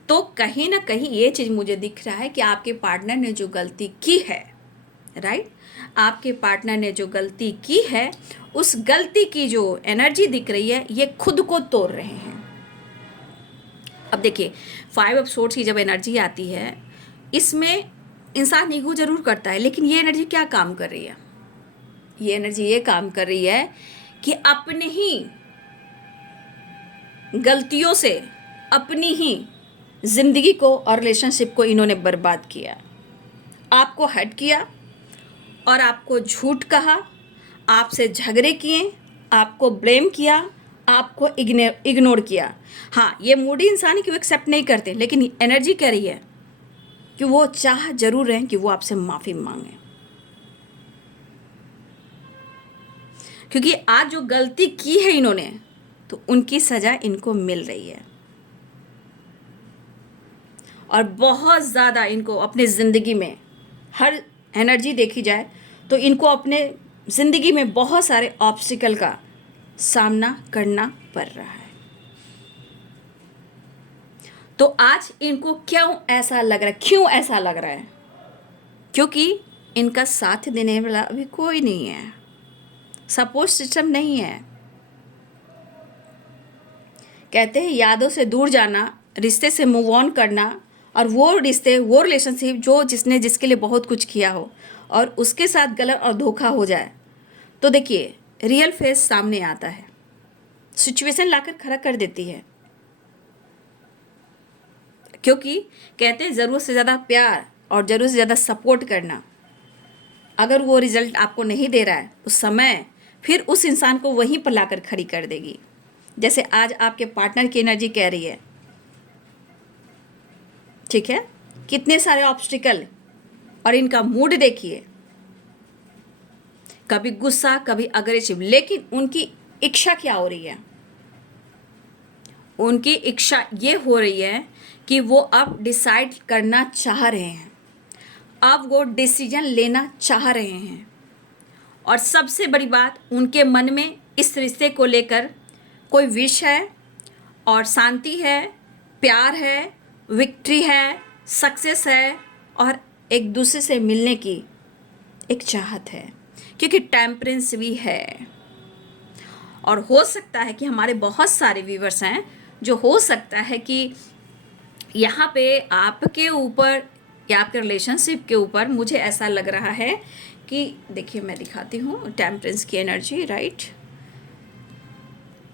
तो कहीं ना कहीं ये चीज़ मुझे दिख रहा है कि आपके पार्टनर ने जो गलती की है, राइट, आपके पार्टनर ने जो गलती की है, उस गलती की जो एनर्जी दिख रही है, ये खुद को तोड़ रहे हैं। अब देखिए 5 ऑफ सोर्ड्स की जब एनर्जी आती है, इसमें इंसान ईगो जरूर करता है, लेकिन ये एनर्जी क्या काम कर रही है? ये एनर्जी ये काम कर रही है कि अपने ही गलतियों से अपनी ही जिंदगी को और रिलेशनशिप को इन्होंने बर्बाद किया। आपको हर्ट किया और आपको झूठ कहा, आपसे झगड़े किए, आपको ब्लेम किया, आपको इग्नोर किया। हाँ, ये मूडी इंसान क्यों एक्सेप्ट नहीं करते, लेकिन एनर्जी कह रही है कि वो चाह जरूर रहे कि वो आपसे माफ़ी मांगे, क्योंकि आज जो गलती की है इन्होंने, तो उनकी सज़ा इनको मिल रही है। और बहुत ज़्यादा इनको अपनी ज़िंदगी में, हर एनर्जी देखी जाए तो इनको अपने ज़िंदगी में बहुत सारे ऑब्स्टिकल का सामना करना पड़ रहा है। तो आज इनको क्यों ऐसा लग रहा है? क्यों ऐसा लग रहा है? क्योंकि इनका साथ देने वाला अभी कोई नहीं है, सपोर्ट सिस्टम नहीं है। कहते हैं यादों से दूर जाना, रिश्ते से मूव ऑन करना, और वो रिश्ते, वो रिलेशनशिप जो जिसने जिसके लिए बहुत कुछ किया हो और उसके साथ गलत और धोखा हो जाए, तो देखिए रियल फेस सामने आता है, सिचुएशन लाकर खड़ा कर देती है। क्योंकि कहते हैं ज़रूरत से ज़्यादा प्यार और ज़रूरत से ज़्यादा सपोर्ट करना, अगर वो रिजल्ट आपको नहीं दे रहा है, उस समय फिर उस इंसान को वहीं पर लाकर खड़ी कर देगी। जैसे आज आपके पार्टनर की एनर्जी कह रही है, ठीक है, कितने सारे ऑब्स्टिकल, और इनका मूड देखिए, कभी गुस्सा, कभी अग्रेसिव, लेकिन उनकी इच्छा क्या हो रही है? उनकी इच्छा ये हो रही है कि वो अब डिसाइड करना चाह रहे हैं, अब वो डिसीजन लेना चाह रहे हैं। और सबसे बड़ी बात, उनके मन में इस रिश्ते को लेकर कोई विश है और शांति है, प्यार है, विक्ट्री है, सक्सेस है, और एक दूसरे से मिलने की एक चाहत है, क्योंकि टेम्परेंस भी है। और हो सकता है कि हमारे बहुत सारे व्यूवर्स हैं जो हो सकता है कि यहाँ पे आपके ऊपर या आपके रिलेशनशिप के ऊपर, मुझे ऐसा लग रहा है कि देखिए मैं दिखाती हूँ टेम्परेंस की एनर्जी, राइट।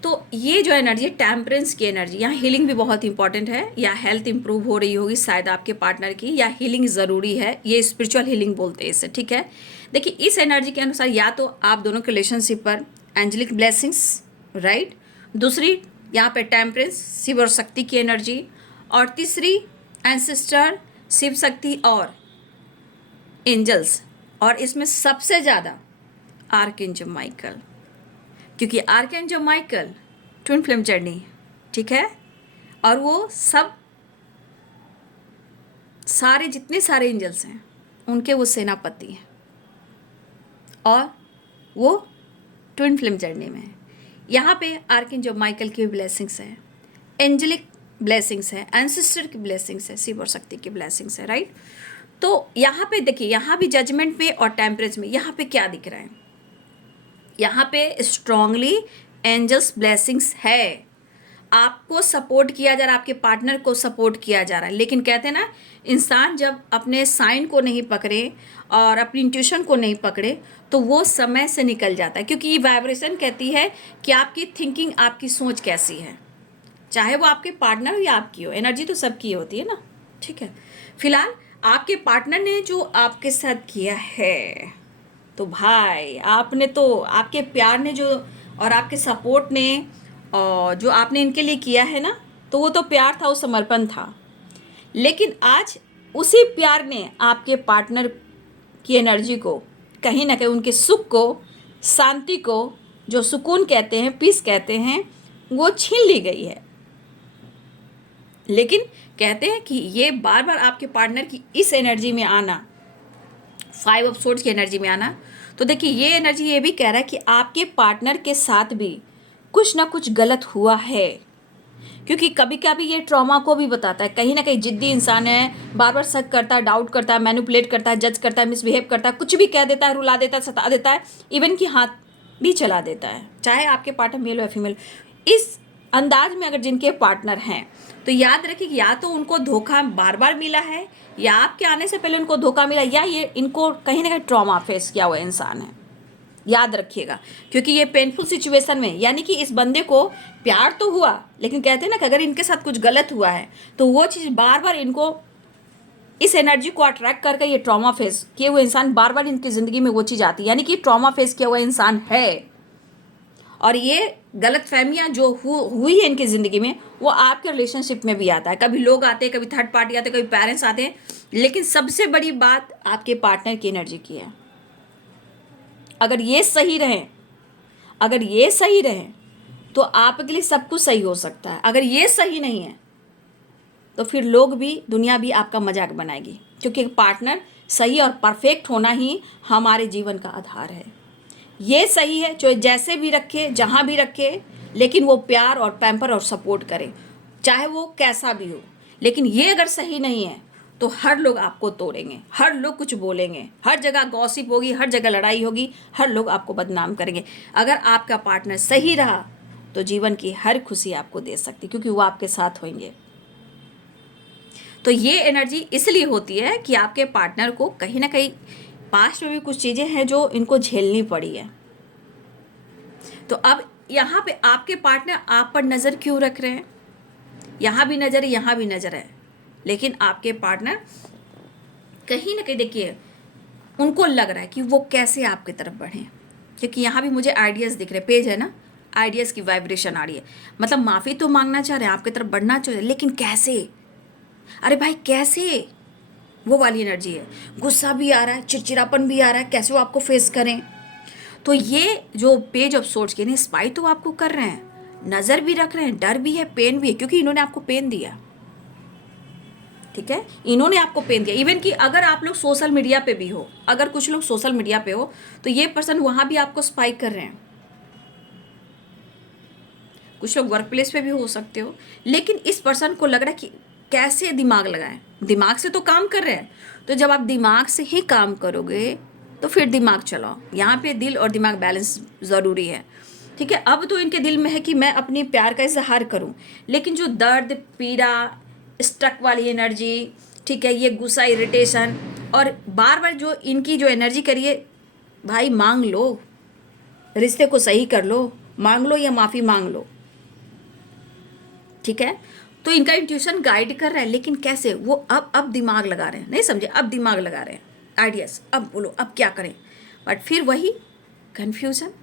तो ये जो एनर्जी है टेम्परेंस की एनर्जी, यहाँ हीलिंग भी बहुत इंपॉर्टेंट है, या हेल्थ इंप्रूव हो रही होगी शायद आपके पार्टनर की, या हीलिंग ज़रूरी है, ये स्पिरिचुअल हीलिंग बोलते हैं इसे, ठीक है। देखिए इस एनर्जी के अनुसार या तो आप दोनों के रिलेशनशिप पर एंजेलिक ब्लेसिंग्स, राइट, दूसरी यहाँ पे टेम्परेंस, शिव और शक्ति की एनर्जी, और तीसरी एंसेस्टर, शिव शक्ति और एंजल्स, और इसमें सबसे ज़्यादा आर्कएंजल माइकल, क्योंकि archangel Michael twin flame journey, ठीक है, और वो सब सारे जितने सारे एंजल्स हैं उनके वो सेनापति हैं, और वो ट्विन फ्लेम जर्नी में है। यहाँ पे आर्कएंजल माइकल की ब्लेसिंग्स हैं, एंजेलिक ब्लेसिंग्स है, एंसेस्टर की ब्लेसिंग्स है, शिव और शक्ति की ब्लेसिंग्स है, राइट। तो यहाँ पे देखिए, यहाँ भी जजमेंट में और टेम्परेंस में यहाँ पे क्या दिख रहा है? यहाँ पे स्ट्रांगली एंजल्स ब्लेसिंग्स है, आपको सपोर्ट किया जा रहा है, आपके पार्टनर को सपोर्ट किया जा रहा है। लेकिन कहते हैं ना, इंसान जब अपने साइन को नहीं पकड़े और अपनी इंट्यूशन को नहीं पकड़े तो वो समय से निकल जाता है, क्योंकि ये वाइब्रेशन कहती है कि आपकी थिंकिंग, आपकी सोच कैसी है, चाहे वो आपके पार्टनर हो या आपकी हो, एनर्जी तो सबकी होती है ना, ठीक है। फिलहाल आपके पार्टनर ने जो आपके साथ किया है, तो भाई आपने तो, आपके प्यार ने जो, और आपके सपोर्ट ने, और जो आपने इनके लिए किया है ना, तो वो तो प्यार था, वो समर्पण था। लेकिन आज उसी प्यार ने आपके पार्टनर की एनर्जी को कहीं ना कहीं, उनके सुख को, शांति को, जो सुकून कहते हैं, पीस कहते हैं, वो छीन ली गई है। लेकिन कहते हैं कि ये बार बार आपके पार्टनर की इस एनर्जी में आना, 5 ऑफ सोर्ड्स की एनर्जी में आना, तो देखिए ये एनर्जी ये भी कह रहा है कि आपके पार्टनर के साथ भी कुछ ना कुछ गलत हुआ है। क्योंकि कभी कभी ये ट्रॉमा को भी बताता है। कहीं ना कहीं जिद्दी इंसान है, बार बार शक करता है, डाउट करता है, मैनिपुलेट करता है, जज करता है, मिसबिहेव करता है, कुछ भी कह देता है, रुला देता है, सता देता है, इवन कि हाथ भी चला देता है, चाहे आपके पार्टनर मेल हो या फीमेल। इस अंदाज में अगर जिनके पार्टनर हैं तो याद रखिए कि या तो उनको धोखा बार बार मिला है, या आपके आने से पहले उनको धोखा मिला, या ये इनको कहीं ना कहीं ट्रॉमा फेस किया हुआ इंसान है। याद रखिएगा, क्योंकि ये पेनफुल सिचुएशन में, यानी कि इस बंदे को प्यार तो हुआ, लेकिन कहते हैं ना कि अगर इनके साथ कुछ गलत हुआ है तो वो चीज़ बार बार इनको, इस एनर्जी को अट्रैक्ट करके ये ट्रॉमा फेस किए हुए इंसान बार बार इनकी ज़िंदगी में वो चीज़ आती है, यानी कि ट्रॉमा फेस किया हुआ इंसान है। और ये गलत फहमियाँ जो हुई है इनकी ज़िंदगी में, वो आपके रिलेशनशिप में भी आता है। कभी लोग आते हैं, कभी थर्ड पार्टी आते हैं, कभी पेरेंट्स आते हैं, लेकिन सबसे बड़ी बात आपके पार्टनर की एनर्जी की है। अगर ये सही रहें, अगर ये सही रहें तो आपके लिए सब कुछ सही हो सकता है। अगर ये सही नहीं है तो फिर लोग भी, दुनिया भी आपका मजाक बनाएगी, क्योंकि एक पार्टनर सही और परफेक्ट होना ही हमारे जीवन का आधार है। ये सही है, जो जैसे भी रखे, जहाँ भी रखे, लेकिन वो प्यार और पैम्पर और सपोर्ट करे, चाहे वो कैसा भी हो। लेकिन ये अगर सही नहीं है तो हर लोग आपको तोड़ेंगे, हर लोग कुछ बोलेंगे, हर जगह गॉसिप होगी, हर जगह लड़ाई होगी, हर लोग आपको बदनाम करेंगे। अगर आपका पार्टनर सही रहा तो जीवन की हर खुशी आपको दे सकती, क्योंकि वो आपके साथ होंगे। तो ये एनर्जी इसलिए होती है कि आपके पार्टनर को कहीं ना कहीं पास्ट में भी कुछ चीज़ें हैं जो इनको झेलनी पड़ी है। तो अब यहाँ पे आपके पार्टनर आप पर नज़र क्यों रख रहे हैं? यहाँ भी नज़र है, यहाँ भी नज़र है, लेकिन आपके पार्टनर कहीं ना कहीं देखिए उनको लग रहा है कि वो कैसे आपकी तरफ बढ़ें, क्योंकि यहाँ भी मुझे आइडियाज़ दिख रहे, पेज है ना, आइडियाज़ की वाइब्रेशन आ रही है। मतलब माफ़ी तो मांगना चाह रहे हैं, आपकी तरफ बढ़ना चाह रहे हैं, लेकिन कैसे? अरे भाई कैसे? वो वाली एनर्जी है। गुस्सा भी आ रहा है, चिड़चिड़ापन भी आ रहा है, कैसे वो आपको फेस करें? तो ये जो पेज ऑफ सोर्ड्स के स्पाई तो आपको कर रहे हैं, नज़र भी रख रहे हैं, डर भी है, पेन भी है, क्योंकि इन्होंने आपको पेन दिया। ठीक है, इन्होंने आपको पेन दिया। इवन कि अगर आप लोग सोशल मीडिया पे भी हो, अगर कुछ लोग सोशल मीडिया पे हो तो ये पर्सन वहां भी आपको स्पाई कर रहे हैं। कुछ लोग वर्क प्लेस पे भी हो सकते हो, लेकिन इस पर्सन को लग रहा है कि कैसे दिमाग लगाएं। दिमाग से तो काम कर रहे हैं, तो जब आप दिमाग से ही काम करोगे तो फिर दिमाग चलाओ। यहाँ पे दिल और दिमाग बैलेंस ज़रूरी है। ठीक है, अब तो इनके दिल में है कि मैं अपनी प्यार का इजहार करूँ, लेकिन जो दर्द, पीड़ा, स्ट्रक वाली एनर्जी, ठीक है, ये गुस्सा, इरिटेशन, और बार बार जो इनकी जो एनर्जी करिए, भाई मांग लो, रिश्ते को सही कर लो, मांग लो या माफ़ी मांग लो। ठीक है, तो इनका इंट्यूशन गाइड कर रहा है, लेकिन कैसे? वो अब दिमाग लगा रहे हैं, नहीं समझे, अब दिमाग लगा रहे हैं, आइडियाज़, अब बोलो अब क्या करें, बट फिर वही कन्फ्यूज़न।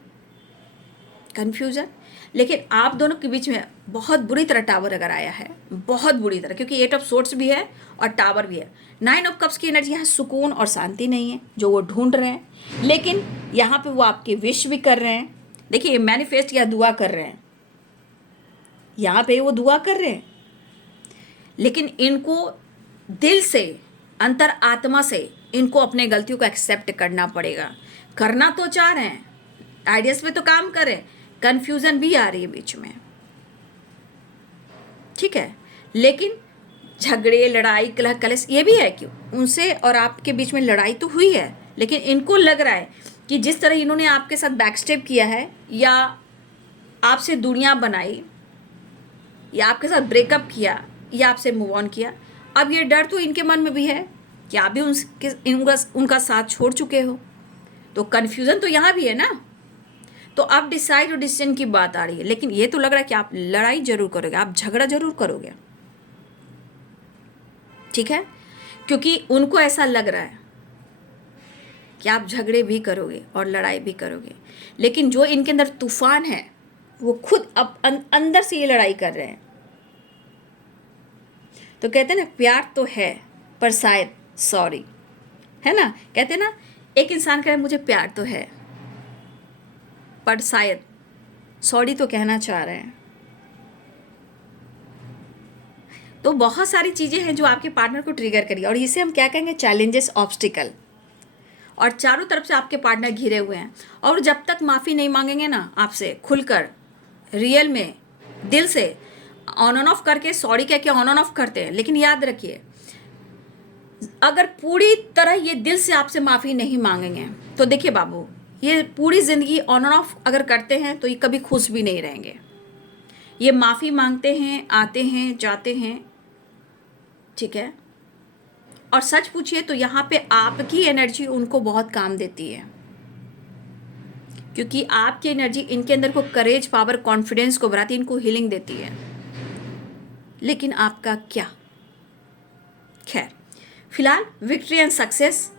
लेकिन आप दोनों के बीच में बहुत बुरी तरह टावर अगर आया है, बहुत बुरी तरह, क्योंकि 8 ऑफ सोर्ड्स भी है और टावर भी है। 9 ऑफ कप्स की एनर्जी यहाँ सुकून और शांति नहीं है जो वो ढूंढ रहे हैं, लेकिन यहाँ पे वो आपके विश भी कर रहे हैं। देखिए मैनिफेस्ट या दुआ कर रहे हैं, यहाँ पे वो दुआ कर रहे हैं, लेकिन इनको दिल से, अंतर आत्मा से इनको अपने गलतियों को एक्सेप्ट करना पड़ेगा। करना तो चाह रहे हैं, आइडियाज़ पे तो काम कर रहे हैं, कन्फ्यूज़न भी आ रही है बीच में। ठीक है, लेकिन झगड़े, लड़ाई, कलह, कलेश ये भी है कि उनसे और आपके बीच में लड़ाई तो हुई है, लेकिन इनको लग रहा है कि जिस तरह इन्होंने आपके साथ बैकस्टेप किया है, या आपसे दूरियां बनाई, या आपके साथ ब्रेकअप किया, या आपसे मूव ऑन किया, अब ये डर तो इनके मन में भी है कि आप भी उनका साथ छोड़ चुके हो। तो कन्फ्यूज़न तो यहाँ भी है ना। तो अब डिसाइड और डिसीजन की बात आ रही है, लेकिन ये तो लग रहा है कि आप लड़ाई जरूर करोगे, आप झगड़ा जरूर करोगे। ठीक है, क्योंकि उनको ऐसा लग रहा है कि आप झगड़े भी करोगे और लड़ाई भी करोगे, लेकिन जो इनके अंदर तूफान है वो खुद अब अंदर से ये लड़ाई कर रहे हैं। तो कहते हैं ना, प्यार तो है पर शायद सॉरी, है ना, कहते हैं ना, एक इंसान कह रहा है मुझे प्यार तो है पर शायद सॉरी तो कहना चाह रहे हैं। तो बहुत सारी चीज़ें हैं जो आपके पार्टनर को ट्रिगर करिए, और इसे हम क्या कहेंगे, चैलेंजेस, ऑब्स्टिकल। और चारों तरफ से आपके पार्टनर घिरे हुए हैं, और जब तक माफ़ी नहीं मांगेंगे ना आपसे खुलकर, रियल में, दिल से, ऑन ऑन ऑफ करके सॉरी कह के ऑन ऑन ऑफ करते हैं, लेकिन याद रखिए अगर पूरी तरह ये दिल से आपसे माफ़ी नहीं मांगेंगे तो देखिए बाबू, ये पूरी ज़िंदगी ऑन ऑन ऑफ अगर करते हैं तो ये कभी खुश भी नहीं रहेंगे। ये माफ़ी मांगते हैं, आते हैं, जाते हैं, ठीक है। और सच पूछिए तो यहाँ पे आपकी एनर्जी उनको बहुत काम देती है, क्योंकि आपकी एनर्जी इनके अंदर को करेज, पावर, कॉन्फिडेंस को बढ़ाती है, इनको हीलिंग देती है। लेकिन आपका क्या? खैर, फिलहाल विक्ट्री एंड सक्सेस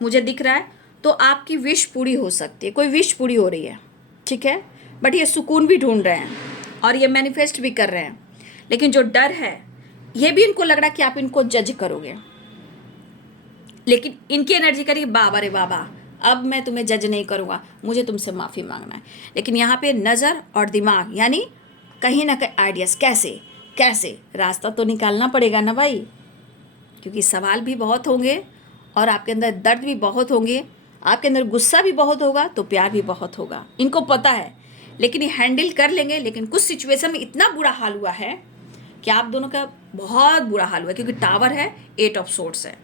मुझे दिख रहा है, तो आपकी विश पूरी हो सकती है, कोई विश पूरी हो रही है, ठीक है। बट ये सुकून भी ढूंढ रहे हैं और ये मैनिफेस्ट भी कर रहे हैं, लेकिन जो डर है ये भी इनको लग रहा है कि आप इनको जज करोगे, लेकिन इनकी एनर्जी करिए बाबा रे बाबा, अब मैं तुम्हें जज नहीं करूँगा, मुझे तुमसे माफ़ी मांगना है। लेकिन यहाँ पे नज़र और दिमाग, यानी कहीं ना कहीं आइडियाज़, कैसे कैसे रास्ता तो निकालना पड़ेगा ना भाई, क्योंकि सवाल भी बहुत होंगे और आपके अंदर दर्द भी बहुत होंगे, आपके अंदर गुस्सा भी बहुत होगा तो प्यार भी बहुत होगा, इनको पता है। लेकिन ये हैंडल कर लेंगे, लेकिन कुछ सिचुएशन में इतना बुरा हाल हुआ है कि आप दोनों का बहुत बुरा हाल हुआ है, क्योंकि टावर है, 8 ऑफ सोर्ड्स है,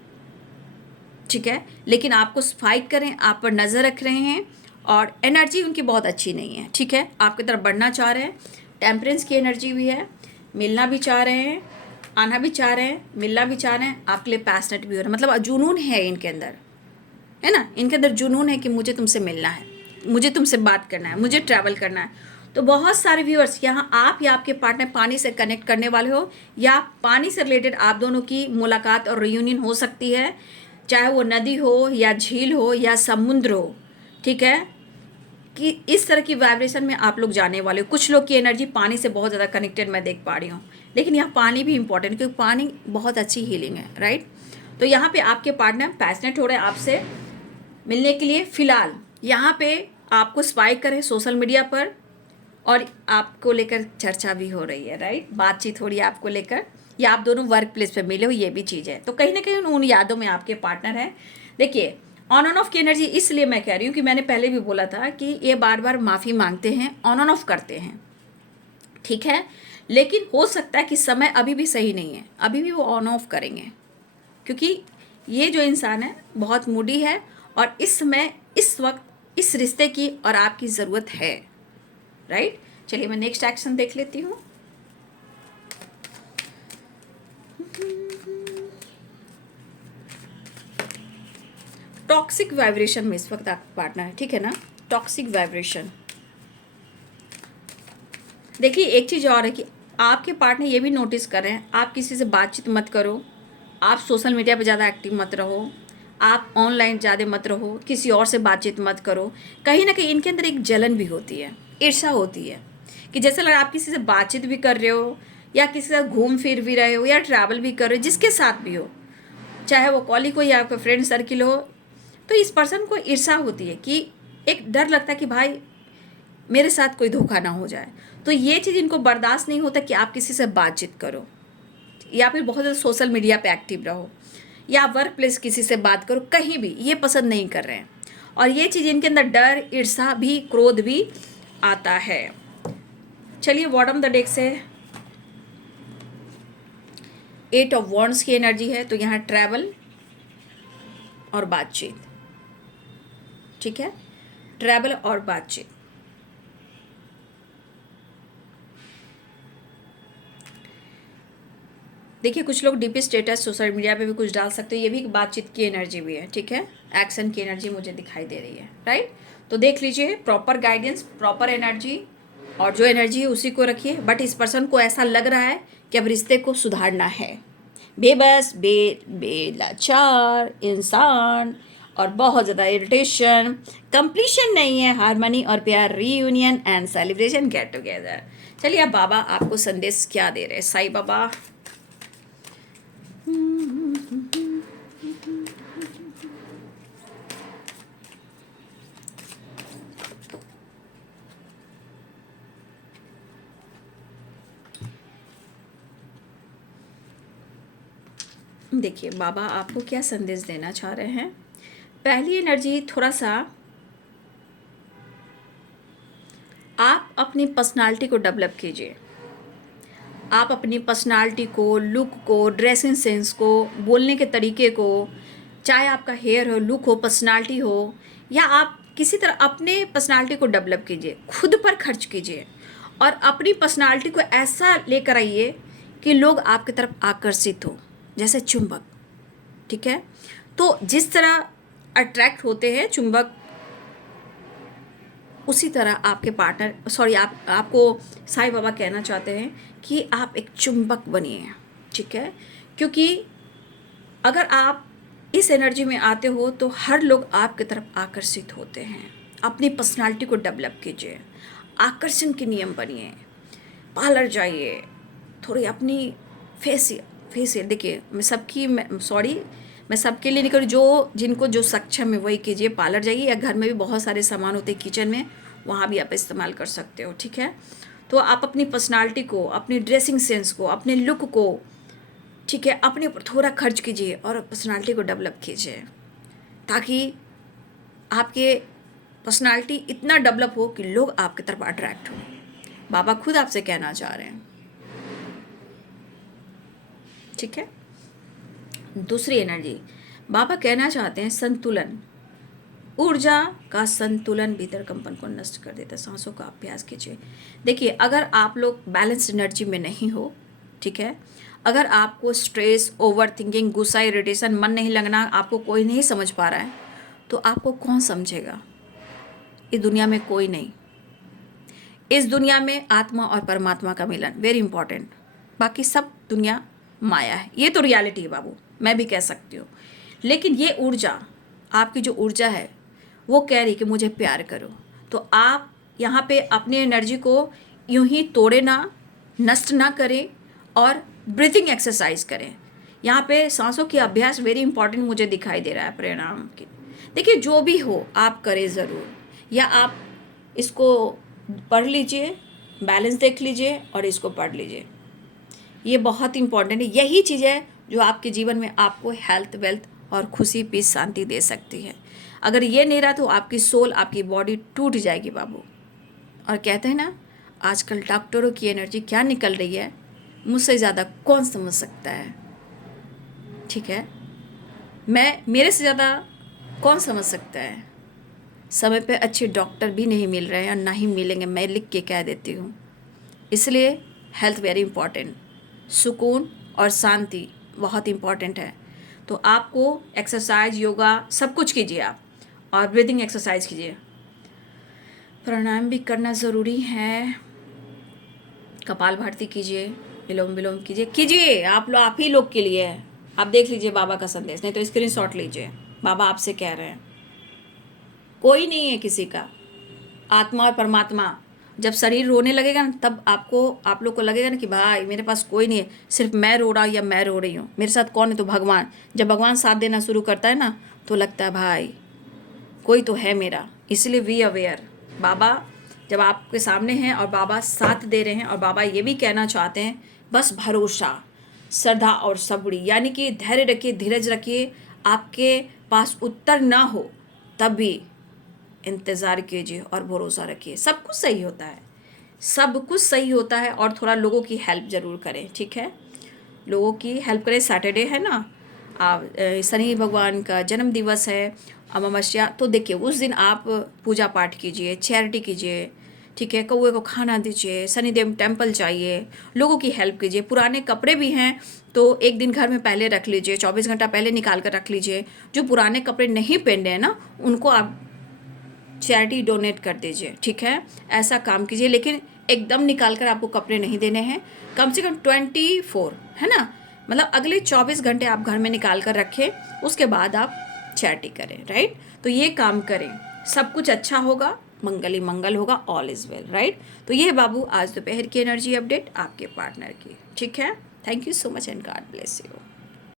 ठीक है। लेकिन आपको फाइट करें, आप पर नज़र रख रहे हैं, और एनर्जी उनकी बहुत अच्छी नहीं है, ठीक है। आपकी तरफ बढ़ना चाह रहे हैं, टेम्परेंस की एनर्जी भी है, मिलना भी चाह रहे हैं, आना भी चाह रहे हैं, मिलना भी चाह रहे हैं, आपके लिए पैशनेट भी हो रहा है, मतलब जुनून है इनके अंदर, है ना। इनके अंदर जुनून है कि मुझे तुमसे मिलना है, मुझे तुमसे बात करना है, मुझे ट्रैवल करना है। तो बहुत सारे व्यूअर्स यहाँ आप या आपके पार्टनर पानी से कनेक्ट करने वाले हो, या पानी से रिलेटेड आप दोनों की मुलाकात और रियूनियन हो सकती है, चाहे वो नदी हो या झील हो या समुद्र हो, ठीक है। कि इस तरह की वाइब्रेशन में आप लोग जाने वाले हो। कुछ लोग की एनर्जी पानी से बहुत ज़्यादा कनेक्टेड मैं देख पा रही हूँ, लेकिन यहाँ पानी भी इंपॉर्टेंट है, क्योंकि पानी बहुत अच्छी हीलिंग है, राइट। तो यहाँ पे आपके पार्टनर पैशनेट हो रहे हैं आपसे मिलने के लिए। फिलहाल यहाँ पे आपको स्पाइक करें सोशल मीडिया पर, और आपको लेकर चर्चा भी हो रही है, राइट, बातचीत हो रही है आपको लेकर, या आप दोनों वर्क प्लेस पे मिले हो, ये भी चीज़ है। तो कहीं ना कहीं उन यादों में आपके पार्टनर हैं। देखिए, ऑन ऑन ऑफ की एनर्जी इसलिए मैं कह रही हूँ कि मैंने पहले भी बोला था कि ये बार बार माफ़ी मांगते हैं, ऑन ऑन ऑफ करते हैं, ठीक है। लेकिन हो सकता है कि समय अभी भी सही नहीं है, अभी भी वो ऑन ऑफ करेंगे, क्योंकि ये जो इंसान है बहुत मूडी है, और इस समय, इस वक्त इस रिश्ते की और आपकी ज़रूरत है, राइट। चलिए मैं नेक्स्ट एक्शन देख लेती हूँ। टॉक्सिक वाइब्रेशन में इस वक्त आपका पार्टनर है, ठीक है ना, टॉक्सिक वाइब्रेशन। देखिए एक चीज़ और है कि आपके पार्टनर ये भी नोटिस कर रहे हैं, आप किसी से बातचीत मत करो, आप सोशल मीडिया पे ज़्यादा एक्टिव मत रहो, आप ऑनलाइन ज़्यादा मत रहो, किसी और से बातचीत मत करो। कहीं ना कहीं इनके अंदर एक जलन भी होती है, ईर्ष्या होती है, कि जैसे लगा आप किसी से बातचीत भी कर रहे हो, या किसी से घूम फिर भी रहे हो, या ट्रैवल भी कर रहे हो, जिसके साथ भी हो, चाहे वो कॉलीग हो या आपका फ्रेंड सर्किल हो, तो इस पर्सन को ईर्ष्या होती है, कि एक डर लगता है कि भाई मेरे साथ कोई धोखा ना हो जाए। तो ये चीज़ इनको बर्दाश्त नहीं होता कि आप किसी से बातचीत करो, या फिर बहुत ज़्यादा सोशल मीडिया पे एक्टिव रहो, या वर्क प्लेस किसी से बात करो, कहीं भी ये पसंद नहीं कर रहे हैं। और ये चीज़ इनके अंदर डर, ईर्ष्या भी, क्रोध भी आता है। चलिए बॉटम द डेक से 8 ऑफ वॉन्ड्स की एनर्जी है, तो यहाँ ट्रैवल और बातचीत, ठीक है, ट्रैवल और बातचीत। देखिए कुछ लोग डीपी स्टेटस सोशल मीडिया पे भी कुछ डाल सकते हो, ये भी बातचीत की एनर्जी भी है, ठीक है, एक्शन की एनर्जी मुझे दिखाई दे रही है, राइट। तो देख लीजिए, प्रॉपर गाइडेंस, प्रॉपर एनर्जी, और जो एनर्जी है उसी को रखिए। बट इस पर्सन को ऐसा लग रहा है कि अब रिश्ते को सुधारना है। बेबस, बेलाचार इंसान, और बहुत ज़्यादा इरिटेशन, कंप्लीशन नहीं है, हारमनी और प्यार, reunion and celebration, get together. चलिए अब बाबा आपको संदेश क्या दे रहे हैं, साईं बाबा। देखिए बाबा आपको क्या संदेश देना चाह रहे हैं। पहली एनर्जी, थोड़ा सा आप अपनी पर्सनालिटी को डेवलप कीजिए। आप अपनी पर्सनालिटी को, लुक को, ड्रेसिंग सेंस को, बोलने के तरीके को, चाहे आपका हेयर हो, लुक हो, पर्सनालिटी हो, या आप किसी तरह अपने पर्सनालिटी को डेवलप कीजिए, खुद पर खर्च कीजिए और अपनी पर्सनालिटी को ऐसा लेकर आइए कि लोग आपकी तरफ आकर्षित हो, जैसे चुंबक। ठीक है, तो जिस तरह अट्रैक्ट होते हैं चुंबक, उसी तरह आपके पार्टनर आपको साईं बाबा कहना चाहते हैं कि आप एक चुंबक बनिए। ठीक है, क्योंकि अगर आप इस एनर्जी में आते हो तो हर लोग आपकी तरफ आकर्षित होते हैं। अपनी पर्सनालिटी को डेवलप कीजिए, आकर्षण के नियम बनिए, पार्लर जाइए, थोड़ी अपनी फेसियल देखिए, मैं सबके लिए नहीं करूँ, जिनको जो सक्षम है वही कीजिए। पार्लर जाइए, या घर में भी बहुत सारे सामान होते हैं किचन में, वहाँ भी आप इस्तेमाल कर सकते हो। ठीक है, तो आप अपनी पर्सनालिटी को, अपनी ड्रेसिंग सेंस को, अपने लुक को, ठीक है, अपने ऊपर थोड़ा खर्च कीजिए और पर्सनालिटी को डेवलप कीजिए, ताकि आपके पर्सनालिटी इतना डेवलप हो कि लोग आपकी तरफ अट्रैक्ट हो। बाबा खुद आपसे कहना चाह रहे हैं। ठीक है, दूसरी एनर्जी, बाबा कहना चाहते हैं संतुलन, ऊर्जा का संतुलन भीतर कंपन को नष्ट कर देता है। सांसों का अभ्यास कीजिए। देखिए, अगर आप लोग बैलेंस एनर्जी में नहीं हो, ठीक है, अगर आपको स्ट्रेस, ओवर थिंकिंग, गुस्सा, इरिटेशन, मन नहीं लगना, आपको कोई नहीं समझ पा रहा है, तो आपको कौन समझेगा? इस दुनिया में कोई नहीं। इस दुनिया में आत्मा और परमात्मा का मिलन वेरी इंपॉर्टेंट, बाकी सब दुनिया माया है। ये तो रियलिटी है बाबू, मैं भी कह सकती हूँ। लेकिन ये ऊर्जा, आपकी जो ऊर्जा है, वो कह रही कि मुझे प्यार करो। तो आप यहाँ पे अपनी एनर्जी को यूं ही तोड़े ना, नष्ट ना करें, और ब्रीथिंग एक्सरसाइज करें। यहाँ पे सांसों की अभ्यास वेरी इंपॉर्टेंट मुझे दिखाई दे रहा है परिणाम के। देखिए, जो भी हो आप करें ज़रूर, या आप इसको पढ़ लीजिए, बैलेंस देख लीजिए और इसको पढ़ लीजिए। ये बहुत इंपॉर्टेंट है। यही चीज़ है जो आपके जीवन में आपको हेल्थ, वेल्थ और खुशी, पीस, शांति दे सकती है। अगर ये नहीं रहा तो आपकी सोल, आपकी बॉडी टूट जाएगी बाबू। और कहते हैं ना, आजकल डॉक्टरों की एनर्जी क्या निकल रही है, मुझसे ज़्यादा कौन समझ सकता है। ठीक है, मेरे से ज़्यादा कौन समझ सकता है। समय पे अच्छे डॉक्टर भी नहीं मिल रहे हैं और ना ही मिलेंगे, मैं लिख के कह देती हूँ। इसलिए हेल्थ वेरी इंपॉर्टेंट, सुकून और शांति बहुत इंपॉर्टेंट है। तो आपको एक्सरसाइज, योगा सब कुछ कीजिए आप, और ब्रीदिंग एक्सरसाइज कीजिए। प्राणायाम भी करना ज़रूरी है। कपालभाति कीजिए, विलोम विलोम कीजिए। आप ही लोग के लिए है। आप देख लीजिए बाबा का संदेश, नहीं तो स्क्रीनशॉट लीजिए। बाबा आपसे कह रहे हैं, कोई नहीं है किसी का, आत्मा और परमात्मा। जब शरीर रोने लगेगा ना, तब आप लोग को लगेगा ना कि भाई मेरे पास कोई नहीं है, सिर्फ मैं रो रहा हूँ या मैं रो रही हूँ, मेरे साथ कौन है? तो भगवान। जब भगवान साथ देना शुरू करता है ना, तो लगता है भाई कोई तो है मेरा। इसलिए वी अवेयर। बाबा जब आपके सामने हैं और बाबा साथ दे रहे हैं, और बाबा ये भी कहना चाहते हैं, बस भरोसा, श्रद्धा और सबड़ी, यानी कि धैर्य रखिए, धीरज रखिए। आपके पास उत्तर ना हो तब भी इंतज़ार कीजिए और भरोसा रखिए। सब कुछ सही होता है, सब कुछ सही होता है। और थोड़ा लोगों की हेल्प ज़रूर करें। ठीक है, लोगों की हेल्प करें। सैटरडे है ना, शनि भगवान का जन्म दिवस है, अमावस्या, तो देखिए उस दिन आप पूजा पाठ कीजिए, चैरिटी कीजिए। ठीक है, कौवे को खाना दीजिए, शनिदेव टेम्पल जाइए, लोगों की हेल्प कीजिए। पुराने कपड़े भी हैं तो एक दिन घर में पहले रख लीजिए, 24 घंटा पहले निकाल कर रख लीजिए। जो पुराने कपड़े नहीं पहने हैं ना, उनको आप चैरिटी डोनेट कर दीजिए। ठीक है, ऐसा काम कीजिए। लेकिन एकदम निकाल कर आपको कपड़े नहीं देने हैं, कम से कम 24 है ना, मतलब अगले 24 घंटे आप घर में निकाल कर रखें, उसके बाद आप चैरिटी करें। राइट, तो ये काम करें, सब कुछ अच्छा होगा, मंगल ही मंगल होगा, ऑल इज़ वेल। राइट, तो ये बाबू आज दोपहर की एनर्जी अपडेट आपके पार्टनर की। ठीक है, thank you so much and God bless you.